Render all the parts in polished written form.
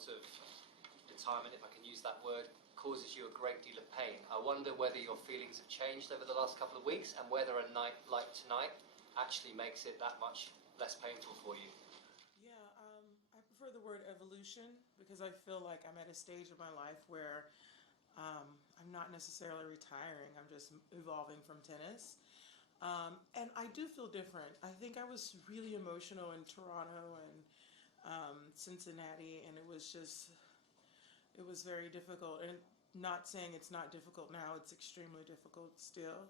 sort of retirement, if I can use that word, causes you a great deal of pain. I wonder whether your feelings have changed over the last couple of weeks and whether a night like tonight actually makes it that much less painful for you. Yeah, I prefer the word evolution because I feel like I'm at a stage of my life where I'm not necessarily retiring, I'm just evolving from tennis. And I do feel different. I think I was really emotional in Toronto and Cincinnati, and it was very difficult. And not saying it's not difficult now, it's extremely difficult still,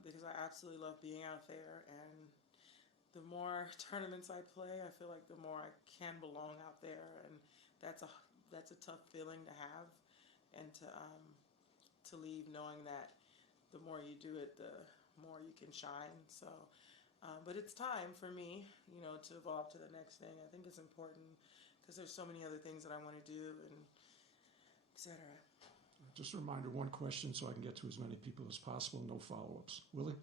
because I absolutely love being out there. And the more tournaments I play, I feel like the more I can belong out there, and that's a tough feeling to have, and to leave knowing that the more you do it, the more you can shine. So, but it's time for me, to evolve to the next thing. I think it's important because there's so many other things that I want to do, and etc. Just a reminder, one question so I can get to as many people as possible, no follow-ups. Willie?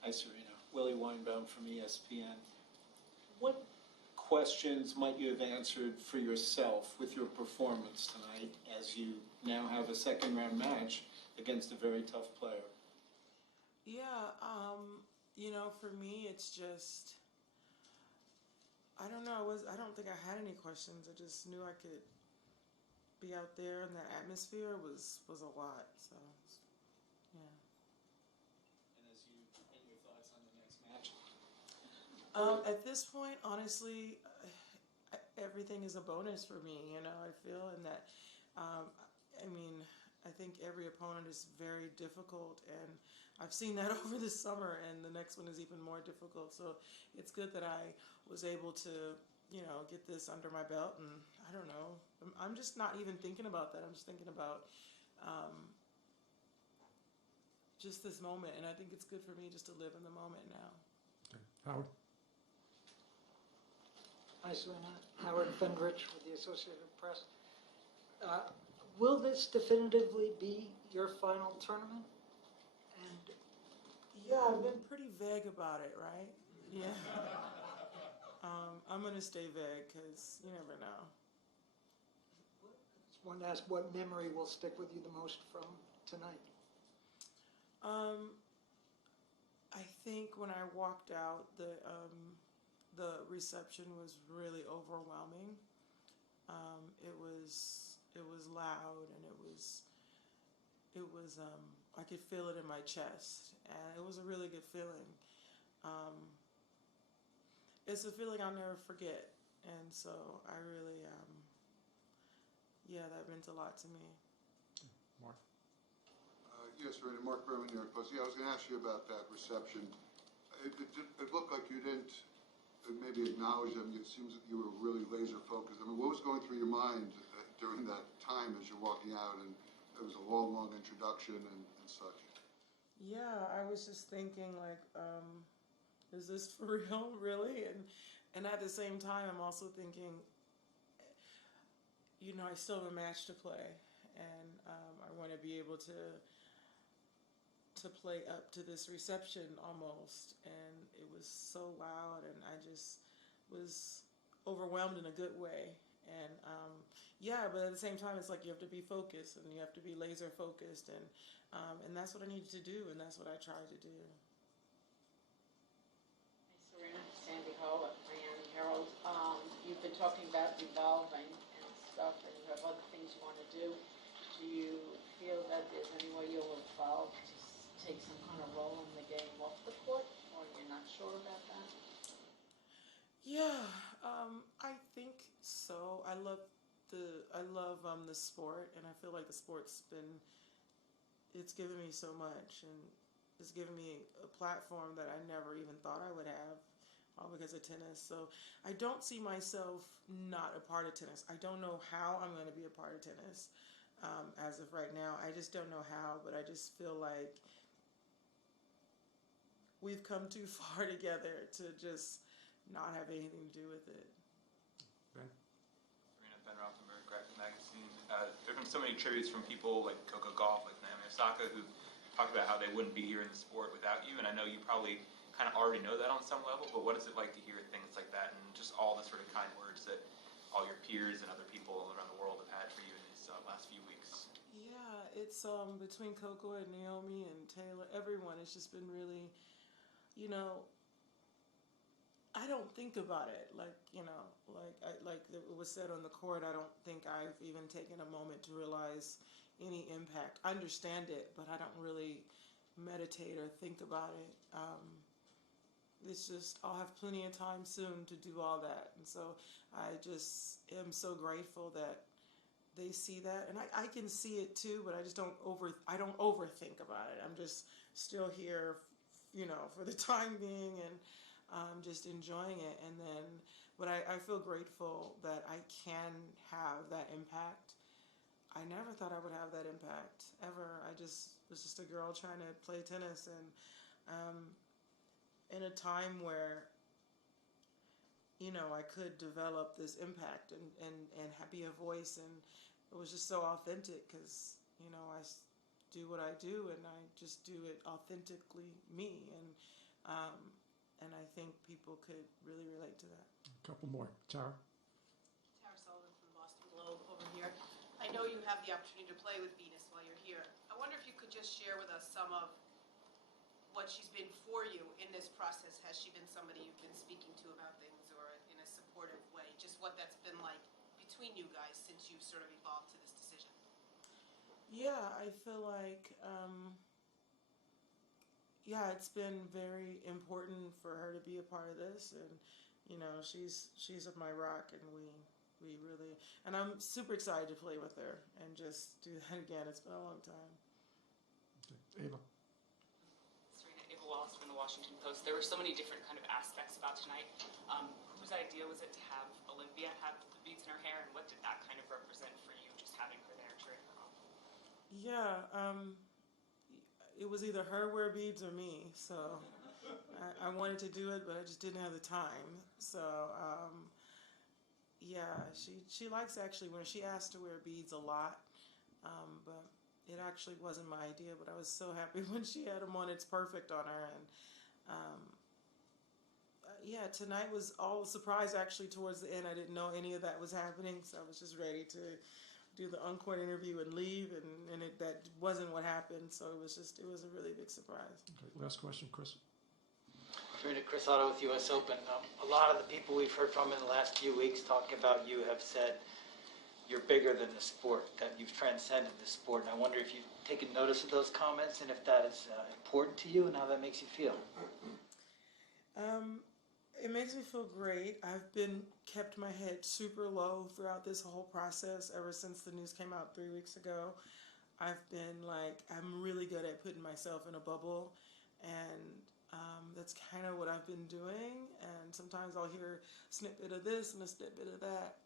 Hi, Serena. Willie Weinbaum from ESPN. What questions might you have answered for yourself with your performance tonight as you now have a second-round match against a very tough player? Yeah, for me, it's just, I don't know, I don't think I had any questions. I just knew I could be out there, and that atmosphere was a lot, so, yeah. And your thoughts on the next match? At this point, honestly, everything is a bonus for me, I feel, and that, I think every opponent is very difficult, and I've seen that over the summer, and the next one is even more difficult, so it's good that I was able to, get this under my belt, and I don't know, I'm just not even thinking about that. I'm just thinking about just this moment, and I think it's good for me just to live in the moment now. Okay. Howard? Hi, Serena. Howard Fendrich with the Associated Press. Will this definitively be your final tournament? And yeah, I've been pretty vague about it, right? Yeah. I'm going to stay vague because you never know. I just wanted to ask what memory will stick with you the most from tonight? I think when I walked out, the reception was really overwhelming. It was loud, and it was I could feel it in my chest, and it was a really good feeling. It's a feeling I'll never forget, and so I really, that meant a lot to me. Mark? Yes, Serena. Mark Berman, New York Post. Yeah, I was going to ask you about that reception. It looked like you didn't maybe acknowledge them. It seems that you were really laser focused. What was going through your mind during that time as you're walking out, and it was a long introduction and such? Yeah, I was just thinking, like, is this for real, really? And at the same time, I'm also thinking, I still have a match to play, and I want to be able to play up to this reception almost, and it was so loud, and I just was overwhelmed in a good way. And but at the same time, it's like you have to be focused, and you have to be laser focused, and that's what I needed to do, and that's what I tried to do. Hey, Serena, Sandy Ho at Miami Herald. You've been talking about evolving and stuff, and you have other things you want to do. Do you feel that there's any way you'll evolve to take some kind of role in the game off the court, or you're not sure about that? Yeah, I think so. I love the sport, and I feel like the sport's it's given me so much, and it's given me a platform that I never even thought I would have, all because of tennis. So I don't see myself not a part of tennis. I don't know how I'm going to be a part of tennis as of right now. I just don't know how, but I just feel like we've come too far together to just not have anything to do with it. Ben? Serena, Ben Rothenberg, Graphic Magazine. There have been so many tributes from people like Coco Gauff, like Naomi Osaka, who talked about how they wouldn't be here in the sport without you, and I know you probably kind of already know that on some level, but what is it like to hear things like that, and just all the sort of kind words that all your peers and other people around the world have had for you in these last few weeks? Yeah, it's between Coco and Naomi and Taylor, everyone. It's just been really, you know, I don't think about it like, you know, like it was said on the court. I don't think I've even taken a moment to realize any impact. I understand it, but I don't really meditate or think about it. It's just I'll have plenty of time soon to do all that, and so I just am so grateful that they see that, and I can see it too, but I don't overthink about it. I'm just still here, you know, for the time being, and just enjoying it. And then, but I feel grateful that I can have that impact. I never thought I would have that impact ever. I just was just a girl trying to play tennis, and in a time where, you know, I could develop this impact and be a voice, and it was just so authentic because, you know, do what I do, and I just do it authentically me, and I think people could really relate to that. A couple more. Tara? Tara Sullivan from the Boston Globe over here. I know you have the opportunity to play with Venus while you're here. I wonder if you could just share with us some of what she's been for you in this process. Has she been somebody you've been speaking to about things, or in a supportive way? Just what that's been like between you guys since you've sort of evolved to this decision. Yeah, I feel like, yeah, it's been very important for her to be a part of this, and you know, she's my rock, and we really, and I'm super excited to play with her and just do that again. It's been a long time. Okay. Ava? Serena, Ava Wallace from the Washington Post. There were so many different kind of aspects about tonight. Whose idea was it to have Olympia have the beads in her hair, and what did that kind of represent for you, just having her there cheering her on? Yeah, it was either her wear beads or me, so I wanted to do it, but I just didn't have the time. So yeah, she likes actually when she asked to wear beads a lot, but it actually wasn't my idea. But I was so happy when she had them on. It's perfect on her, and yeah, tonight was all a surprise. Actually, towards the end, I didn't know any of that was happening, so I was just ready to do the on-court interview and leave, and that wasn't what happened. So it was a really big surprise. Okay. Last question, Chris. Serena, Chris Otto with US Open. A lot of the people we've heard from in the last few weeks talking about you have said you're bigger than the sport, that you've transcended the sport. And I wonder if you've taken notice of those comments and if that is important to you and how that makes you feel. It makes me feel great. I've kept my head super low throughout this whole process ever since the news came out 3 weeks ago. I've been like, I'm really good at putting myself in a bubble, and that's kind of what I've been doing. And sometimes I'll hear a snippet of this and a snippet of that.